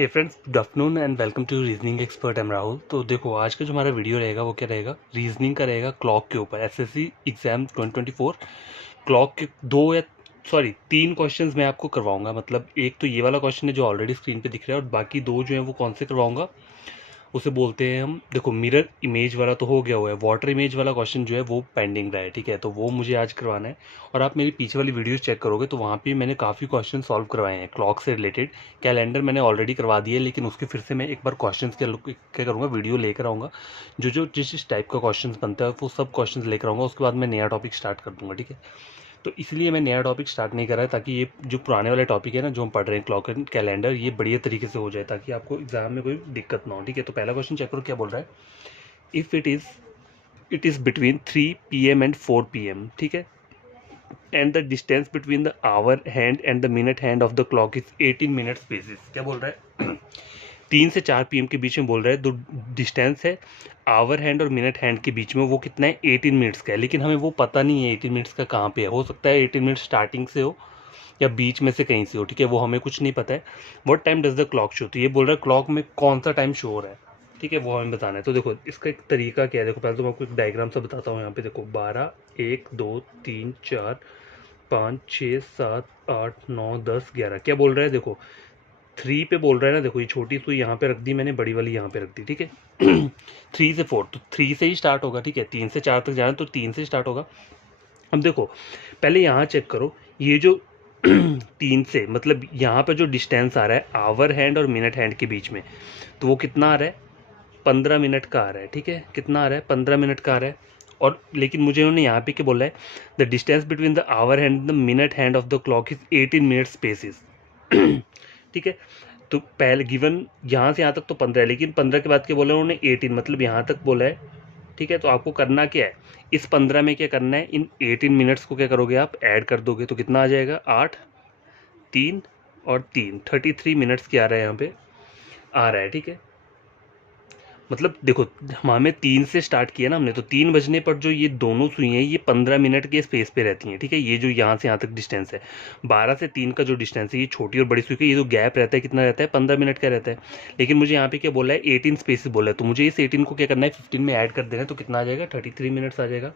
Hey friends, good afternoon and welcome to reasoning expert. Am Rahul. तो देखो, आज का जो हमारा वीडियो रहेगा वो क्या रहेगा, रीजनिंग का रहेगा, क्लॉक के ऊपर। एसएससी एग्जाम 2024 क्लॉक के तीन क्वेश्चंस मैं आपको करवाऊंगा। मतलब एक तो ये वाला क्वेश्चन है जो ऑलरेडी स्क्रीन पे दिख रहा है, और बाकी दो जो है वो कौन से करवाऊंगा उसे बोलते हैं हम, देखो, मिरर इमेज वाला तो हो गया हुआ है, वाटर इमेज वाला क्वेश्चन जो है वो पेंडिंग रहा है। ठीक है, तो वो मुझे आज करवाना है। और आप मेरी पीछे वाली वीडियोस चेक करोगे तो वहाँ पे मैंने काफ़ी क्वेश्चन सॉल्व करवाए हैं क्लॉक से रिलेटेड। कैलेंडर मैंने ऑलरेडी करवा दिया है, लेकिन उसके फिर से मैं एक बार क्वेश्चन क्या करूँगा, वीडियो लेकर आऊँगा। जो जिस टाइप का क्वेश्चन बनता है वो सब क्वेश्चन लेकर आऊँगा। उसके बाद मैं नया टॉपिक स्टार्ट कर दूँगा। ठीक है, तो इसलिए मैं नया टॉपिक स्टार्ट नहीं कर रहा है, ताकि ये जो पुराने वाले टॉपिक है ना जो हम पढ़ रहे हैं, क्लॉक एंड कैलेंडर, ये बढ़िया तरीके से हो जाए ताकि आपको एग्जाम में कोई दिक्कत ना हो। ठीक है, तो पहला क्वेश्चन चेक करो क्या बोल रहा है। If it is between 3 PM and 4 PM, ठीक है, and the distance between the hour hand and the minute hand of the clock is 18 minutes basis. क्या बोल रहा है 3 से 4 PM के बीच में बोल रहा है। जो डिस्टेंस है आवर हैंड और मिनट हैंड के बीच में वो कितना है, 18 मिनट्स का है। लेकिन हमें वो पता नहीं है 18 मिनट्स का कहाँ पे है। हो सकता है 18 मिनट्स स्टार्टिंग से हो या बीच में से कहीं से हो। ठीक है, वो हमें कुछ नहीं पता है। What time does the clock show, तो ये बोल रहा है क्लॉक में कौन सा टाइम शो हो रहा है। ठीक है, वो हमें बताना है। तो देखो, इसका एक तरीका क्या है, देखो पहले तो मैं आपको एक डायग्राम सा बताता हूँ। यहाँ पे देखो 12, 1, 2, 3, 4, 5, 6, 7, 8, 9, 10, 11। क्या बोल रहा है, देखो 3 पे बोल रहा है ना। देखो ये छोटी सुई यहाँ पे रख दी मैंने, बड़ी वाली यहाँ पे रख दी। ठीक है 3 से 4, तो 3 से ही स्टार्ट होगा। ठीक है, 3 से 4 तक जाना तो 3 से स्टार्ट होगा। अब देखो पहले यहाँ चेक करो, ये जो 3 से मतलब यहाँ पे जो डिस्टेंस आ रहा है आवर हैंड और मिनट हैंड के बीच में, तो वो कितना आ रहा है, 15 मिनट का आ रहा है। ठीक है, कितना आ रहा है, 15 मिनट का आ रहा है। और लेकिन मुझे उन्होंने यहाँ पे क्या बोला है, the distance between the hour hand the minute hand of the clock is 18 minute spaces. ठीक है, तो पहले गिवन यहाँ से यहाँ तक तो 15 है, लेकिन 15 के बाद क्या बोला उन्होंने, 18, मतलब यहाँ तक बोला है। ठीक है, तो आपको करना क्या है, इस 15 में क्या करना है, इन 18 मिनट्स को क्या करोगे, आप ऐड कर दोगे तो कितना आ जाएगा, 8, 3 और 3, 33 मिनट्स क्या आ रहा है यहाँ पे, आ रहा है। ठीक है, मतलब देखो हमें 3 से स्टार्ट किया ना हमने, तो 3 बजने पर जो ये दोनों सुई हैं ये 15 मिनट के स्पेस पे रहती हैं। ठीक है, ये जो यहाँ से यहाँ तक डिस्टेंस है, 12 से 3 का जो डिस्टेंस है, ये छोटी और बड़ी सुई का ये जो गैप रहता है कितना रहता है, 15 मिनट का रहता है। लेकिन मुझे यहाँ पे क्या बोला है, 18 स्पेसिस बोला है, तो मुझे इस 18 को क्या करना है, 15 में ऐड कर देना है, तो कितना आ जाएगा, 33 मिनट्स आ जाएगा।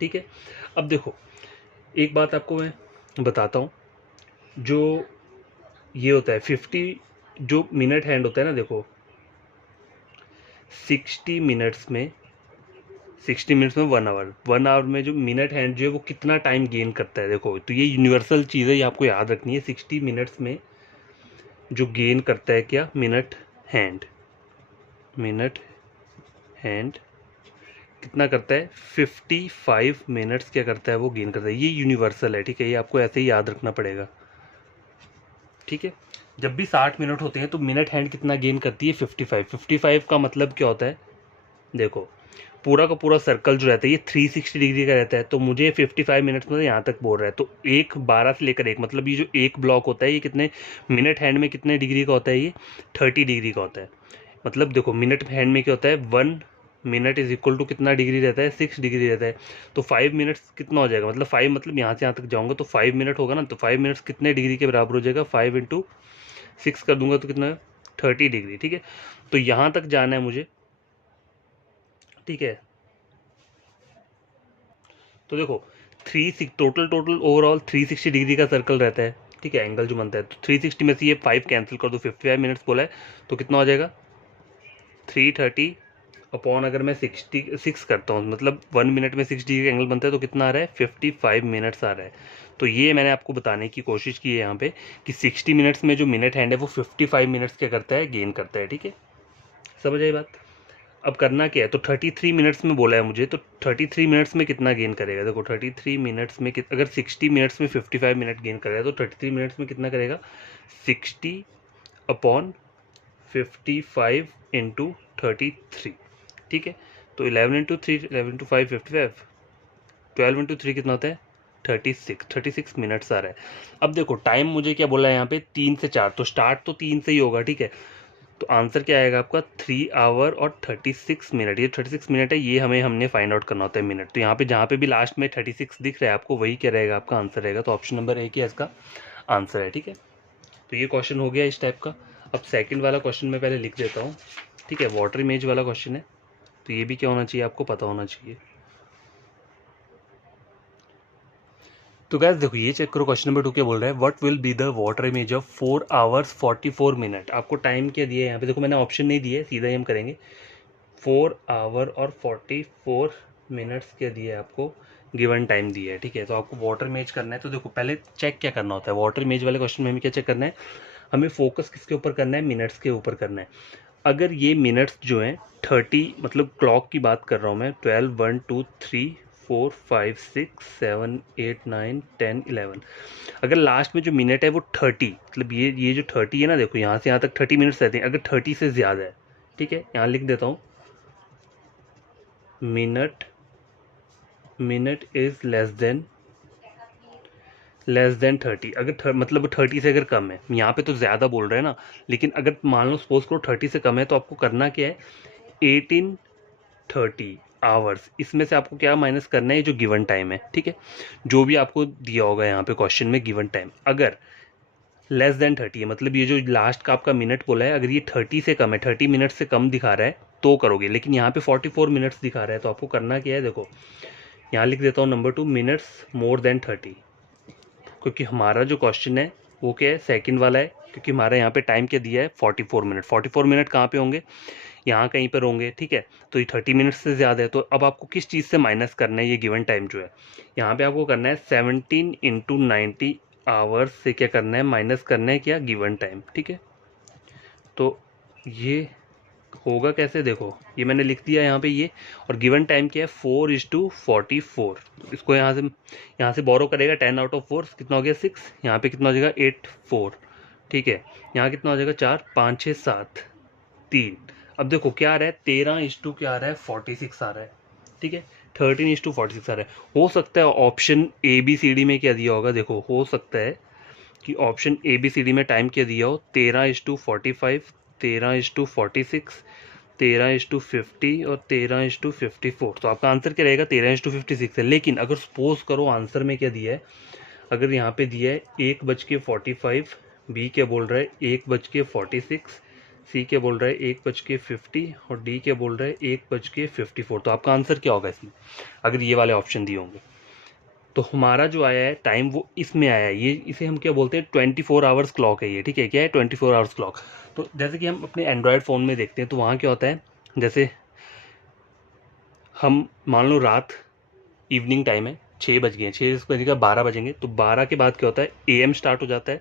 ठीक है, अब देखो एक बात आपको मैं बताता हूँ, जो ये होता है 50 जो मिनट हैंड होता है ना, देखो 60 मिनट्स में 1 आवर में जो मिनट हैंड जो है वो कितना टाइम गेन करता है। देखो तो ये यूनिवर्सल चीज़ है, ये आपको याद रखनी है। 60 मिनट्स में जो गेन करता है क्या, मिनट हैंड कितना करता है, 55 मिनट्स क्या करता है, वो गेन करता है। ये यूनिवर्सल है। ठीक है, ये आपको ऐसे ही याद रखना पड़ेगा। ठीक है, जब भी 60 मिनट होते हैं तो मिनट हैंड कितना गेन करती है, 55 का मतलब क्या होता है, देखो पूरा का पूरा सर्कल जो रहता है ये 360 डिग्री का रहता है। तो मुझे 55 मिनट्स में यहाँ तक बोल रहा है, तो 12 से लेकर 1, मतलब ये जो एक ब्लॉक होता है ये कितने मिनट हैंड में कितने डिग्री का होता है, ये 30 डिग्री का होता है। मतलब देखो मिनट हैंड में क्या होता है, 1 मिनट इज इक्वल टू कितना डिग्री रहता है, 6 डिग्री रहता है। तो 5 मिनट्स कितना हो जाएगा, मतलब 5 मतलब यहाँ से यहाँ तक जाऊँगा तो 5 मिनट होगा ना, तो 5 मिनट्स कितने डिग्री के बराबर हो जाएगा, 5 इंटू 6 कर दूंगा तो कितना है, 30 डिग्री। ठीक है, तो यहाँ तक जाना है मुझे। ठीक है, तो देखो टोटल ओवरऑल 360 डिग्री का सर्कल रहता है। ठीक है, एंगल जो बनता है, तो 360 में से ये 5 कैंसिल कर दो, 55 मिनट्स बोला है, तो कितना हो जाएगा, 330 अपॉन अगर मैं 66 करता हूँ, मतलब 1 मिनट में 6 डिग्री का एंगल बनता है, तो कितना आ रहा है, 55 मिनट्स आ रहा है। तो ये मैंने आपको बताने की कोशिश की है यहाँ पे कि 60 मिनट्स में जो मिनट हैंड है वो 55 मिनट्स क्या करता है, गेन करता है। ठीक है, समझ आई बात। अब करना क्या है, तो 33 मिनट्स में बोला है मुझे, तो 33 मिनट्स में कितना गेन करेगा, देखो 33 मिनट्स में अगर 60 मिनट्स में 55 मिनट गेन करेगा तो 33 मिनट्स में कितना करेगा, 60 अपॉन 55 इंटू 33। ठीक है, तो 11 इंटू 3, 11 इंटू 5, 55, 12 इंटू 3 कितना होता है, 36 मिनट्स आ रहा है। अब देखो टाइम मुझे क्या बोला है यहाँ पे, 3 से 4, तो स्टार्ट तो 3 से ही होगा। ठीक है, तो आंसर क्या आएगा आपका, 3 आवर और 36 मिनट। ये 36 मिनट है, ये हमने फाइंड आउट करना होता है मिनट। तो यहाँ पे जहाँ पे भी लास्ट में 36 दिख रहा है आपको, वही क्या रहेगा, आपका आंसर रहेगा। तो ऑप्शन नंबर ए क्या इसका आंसर है। ठीक है, तो ये क्वेश्चन हो गया इस टाइप का। अब सेकंड वाला क्वेश्चन मैं पहले लिख देता हूँ, ठीक है। वाटर इमेज वाला क्वेश्चन है, तो ये भी क्या होना चाहिए, आपको पता होना चाहिए। तो गाइस देखो ये चेक करो, क्वेश्चन नंबर 2 क्या बोल रहा है, what will be the water image of 4 hours 44 minute. आपको टाइम क्या दिया है यहाँ पे, देखो मैंने ऑप्शन नहीं दिया है, सीधा ही हम करेंगे। 4 आवर और 44 मिनट्स क्या दिया है आपको, गिवन टाइम दिया है, ठीक है। तो आपको वाटर इमेज करना है, तो देखो पहले चेक क्या करना होता है वाटर इमेज वाले क्वेश्चन में, हमें क्या चेक करना है, हमें फोकस किसके ऊपर करना है, मिनट्स के ऊपर करना है। अगर ये मिनट्स जो हैं 30, मतलब क्लॉक की बात कर रहा हूँ मैं, 12 1 2 3 4 5 6 7 8 9 10 11, अगर लास्ट में जो मिनट है वो 30, मतलब ये जो 30 है ना, देखो यहाँ से यहाँ तक 30 मिनट्स रहते हैं, अगर 30 से ज़्यादा है, ठीक है, यहाँ लिख देता हूँ, मिनट इज लेस देन 30, अगर मतलब 30 से अगर कम है, यहाँ पे तो ज़्यादा बोल रहे हैं ना, लेकिन अगर मान लो सपोज करो 30 से कम है, तो आपको करना क्या है, 1830 आवर्स, इसमें से आपको क्या माइनस करना है, जो गिवन टाइम है, ठीक है, जो भी आपको दिया होगा यहाँ पे क्वेश्चन में गिवन टाइम। अगर लेस देन 30 है, मतलब ये जो लास्ट का आपका मिनट बोला है, अगर ये 30 से कम है, 30 मिनट से कम दिखा रहा है तो करोगे, लेकिन यहाँ पे 44 मिनट्स दिखा रहा है, तो आपको करना क्या है, देखो यहाँ लिख देता हूँ नंबर 2, मिनट्स मोर देन 30, क्योंकि हमारा जो क्वेश्चन है वो क्या है, सेकंड वाला है, क्योंकि हमारा यहाँ पे टाइम क्या दिया है, 44 मिनट। 44 मिनट कहाँ पे होंगे, यहाँ कहीं पर होंगे, ठीक है। तो ये 30 मिनट से ज़्यादा है, तो अब आपको किस चीज़ से माइनस करना है, ये गिवन टाइम जो है, यहाँ पे आपको करना है 17 इंटू 90 आवर्स से क्या करना है, माइनस करना है क्या, गिवन टाइम, ठीक है। तो ये होगा कैसे, देखो ये मैंने लिख दिया यहाँ पे ये, और गिवन टाइम क्या है 4:44, इसको यहाँ से बोरो करेगा, 10 आउट ऑफ 4 कितना हो गया 6, यहाँ पे कितना हो जाएगा 8 4, ठीक है, यहाँ कितना हो जाएगा 4 5 6 7 3। अब देखो क्या आ रहा है, 13 क्या आ रहा है, 46 आ रहा है, ठीक है, 13:46 आ रहा है। हो सकता है ऑप्शन ABCD में क्या दिया होगा, देखो हो सकता है कि ऑप्शन ABCD में टाइम क्या दिया हो, 13:45, 13:46, 13:50 और 13:54, तो आपका आंसर क्या रहेगा, 13:56 है। लेकिन अगर सपोज करो आंसर में क्या दिया है, अगर यहाँ पे दिया है 1:45, बी क्या बोल रहा है 1:46, सी क्या बोल रहा है 1:50 और डी क्या बोल रहा है 1:54, तो आपका आंसर क्या होगा इसमें, अगर ये वाले ऑप्शन दिए होंगे। तो हमारा जो आया है टाइम वो इसमें आया है, ये इसे हम क्या बोलते हैं, 24 आवर्स क्लॉक है ये, ठीक है, क्या है 24 आवर्स क्लॉक। तो जैसे कि हम अपने एंड्रॉयड फ़ोन में देखते हैं, तो वहाँ क्या होता है, जैसे हम मान लो रात इवनिंग टाइम है, 6 बज गए, 6 बजे का 12 बजेंगे, तो 12 के बाद क्या होता है, AM स्टार्ट हो जाता है,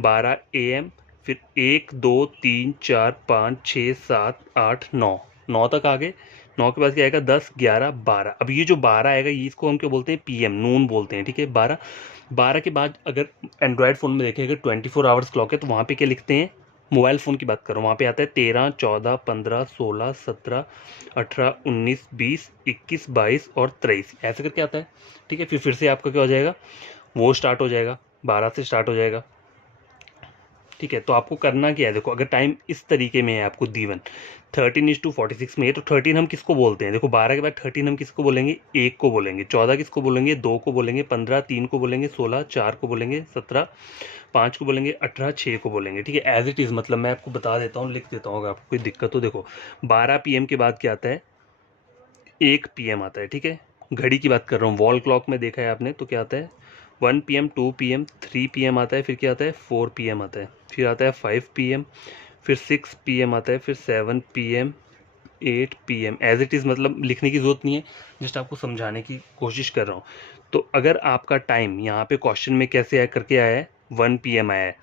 12 AM, फिर 1 2 3 4 5 6 7 8 9, 9 तक आ गए, 9 के बाद क्या आएगा 10 11 12। अब ये जो 12 आएगा, ये इसको हम क्या बोलते हैं, PM नून बोलते हैं, ठीक है। 12 के बाद अगर एंड्रॉयड फ़ोन में देखें, अगर 24 आवर्स क्लॉक है, तो वहाँ पे क्या लिखते हैं, मोबाइल फ़ोन की बात करो, वहाँ पे आता है 13 14 15 16 17 18 19 20 21 22 और 23, ऐसे करके आता है, ठीक है। फिर से आपका क्या हो जाएगा, वो स्टार्ट हो जाएगा, 12 से स्टार्ट हो जाएगा, ठीक है। तो आपको करना क्या है, देखो अगर टाइम इस तरीके में है आपको दी 13:46 में है, तो 13 हम किसको बोलते हैं, देखो 12 के बाद 13 हम किसको बोलेंगे, 1 को बोलेंगे, 14 किसको बोलेंगे, 2 को बोलेंगे, 15 3 को बोलेंगे, 16 4 को बोलेंगे, 17 5 को बोलेंगे, 18 6 को बोलेंगे, ठीक है। एज इट इज़, मतलब मैं आपको बता देता हूँ, लिख देता हूँ, अगर आपको कोई दिक्कत हो, देखो 12 PM के बाद क्या आता है, 1 PM आता है, ठीक है। घड़ी की बात कर रहा हूँ, वॉल क्लॉक में देखा है आपने, तो क्या आता है 1 PM 2 PM 3 PM आता है, फिर क्या आता है 4 PM आता है, फिर आता है 5 PM, फिर 6 PM आता है, फिर 7 PM 8 PM। As it is, मतलब लिखने की ज़रूरत नहीं है, जस्ट आपको समझाने की कोशिश कर रहा हूँ। तो अगर आपका टाइम यहाँ पे क्वेश्चन में कैसे आया करके आया है, 1 PM आया है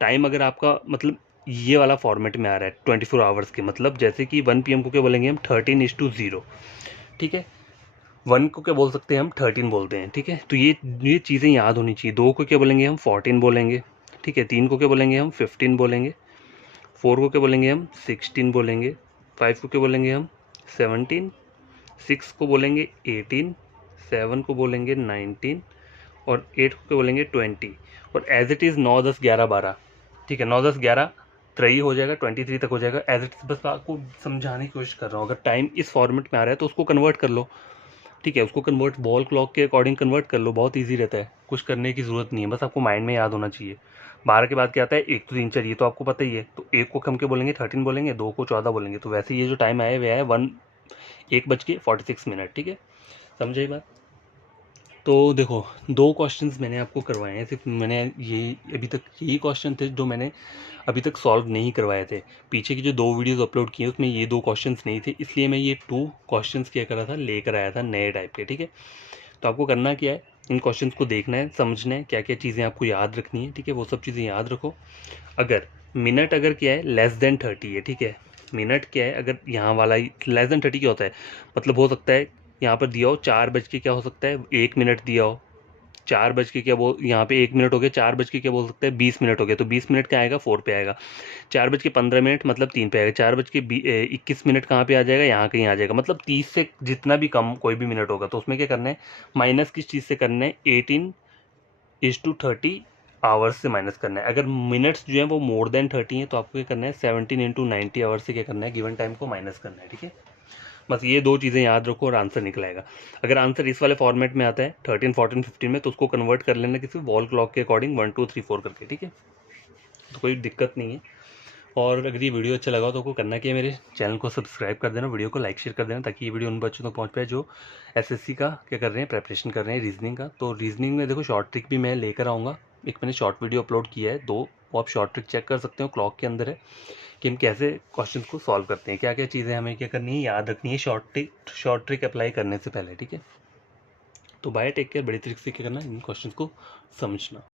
टाइम, अगर आपका मतलब ये वाला फॉर्मेट में आ रहा है 24 आवर्स के, मतलब जैसे कि 1 PM को क्या बोलेंगे हम, 13:0, ठीक है। 1 को क्या बोल सकते हैं हम, 13 बोलते हैं, ठीक है। तो ये चीज़ें याद होनी चाहिए। 2 को क्या बोलेंगे हम, 14 बोलेंगे, ठीक है। 3 को क्या बोलेंगे हम, 15 बोलेंगे। 4 को क्या बोलेंगे हम, 16 बोलेंगे। 5 को क्या बोलेंगे हम, 17। 6 को बोलेंगे 18। 7 को बोलेंगे 19 और 8 को क्या बोलेंगे 20। और एज इट इज़ 9 10 11 12, ठीक है, 9 10 11 3 हो जाएगा, 23 तक हो जाएगा, एज इट इज़। बस आपको समझाने की कोशिश कर रहा हूँ, अगर टाइम इस फॉर्मेट में आ रहा है तो उसको कन्वर्ट कर लो, ठीक है, उसको कन्वर्ट वॉल क्लॉक के अकॉर्डिंग कन्वर्ट कर लो, बहुत इजी रहता है, कुछ करने की ज़रूरत नहीं है, बस आपको माइंड में याद होना चाहिए। 12 के बाद क्या आता है 1 तो 3 4, ये तो आपको पता ही है। तो 1 को हम क्या बोलेंगे 13 बोलेंगे, 2 को 14 बोलेंगे। तो वैसे ये जो टाइम आया वह है 1:46। ठीक है, समझे ये बात। तो देखो 2 क्वेश्चंस मैंने आपको करवाए हैं, सिर्फ मैंने ये अभी तक यही क्वेश्चन थे जो मैंने अभी तक सॉल्व नहीं करवाए थे। पीछे की जो 2 वीडियोस अपलोड किए उसमें ये 2 क्वेश्चंस नहीं थे, इसलिए मैं ये 2 क्वेश्चंस क्या कर रहा था, लेकर आया था नए टाइप के। ठीक है, तो आपको करना क्या है, इन क्वेश्चंस को देखना है, समझना है, क्या क्या चीज़ें आपको याद रखनी है। ठीक है, वो सब चीज़ें याद रखो। अगर मिनट अगर क्या है लेस देन 30 है, ठीक है, मिनट क्या है अगर यहाँ वाला लेस देन 30 क्या होता है, मतलब हो सकता है यहाँ पर दिया हो 4 बज के क्या हो सकता है 1 मिनट दिया हो, 4 बज के क्या बोल, यहाँ पे 1 मिनट हो गया, 4 बज के क्या बोल सकता है 20 मिनट हो गया, तो 20 मिनट क्या आएगा 4 पे आएगा। 4:15 मतलब 3 पे आएगा। 4:21 कहाँ पे आ जाएगा, यहाँ कहीं आ जाएगा। मतलब 30 से जितना भी कम कोई भी मिनट होगा तो उसमें क्या करना है, माइनस किस चीज़ से करना है, 18:30 आवर्स से माइनस करना है। अगर मिनट्स जो है वो मोर देन 30 है तो आपको क्या करना है 17 × 90 आवर्स से क्या करना है, गिवन टाइम को माइनस करना है। ठीक है, बस ये 2 चीज़ें याद रखो और आंसर निकल आएगा। अगर आंसर इस वाले फॉर्मेट में आता है 13 14 15 में, तो उसको कन्वर्ट कर लेना किसी वॉल क्लॉक के अकॉर्डिंग 1 2 3 4 करके। ठीक है, तो कोई दिक्कत नहीं है। और अगर ये वीडियो अच्छा लगा तो आपको करना क्या है, मेरे चैनल को सब्सक्राइब कर देना, वीडियो को लाइक शेयर कर देना, ताकि ये वीडियो उन बच्चों तक पहुंच पाए जो एसएससी का क्या कर रहे हैं, प्रेपरेशन कर रहे हैं रीजनिंग का। तो रीजनिंग में देखो शॉर्ट ट्रिक भी मैं लेकर आऊँगा। एक मैंने शॉर्ट वीडियो अपलोड किया है 2, वो आप शॉर्ट ट्रिक चेक कर सकते हो, क्लॉक के अंदर है, कि हम कैसे क्वेश्चन को सॉल्व करते हैं, क्या क्या चीज़ें हमें क्या करनी है, याद रखनी है शॉर्ट ट्रिक अप्लाई करने से पहले। ठीक है, तो बाय, टेक केयर, बड़ी तरीके से क्या करना है इन क्वेश्चन को समझना।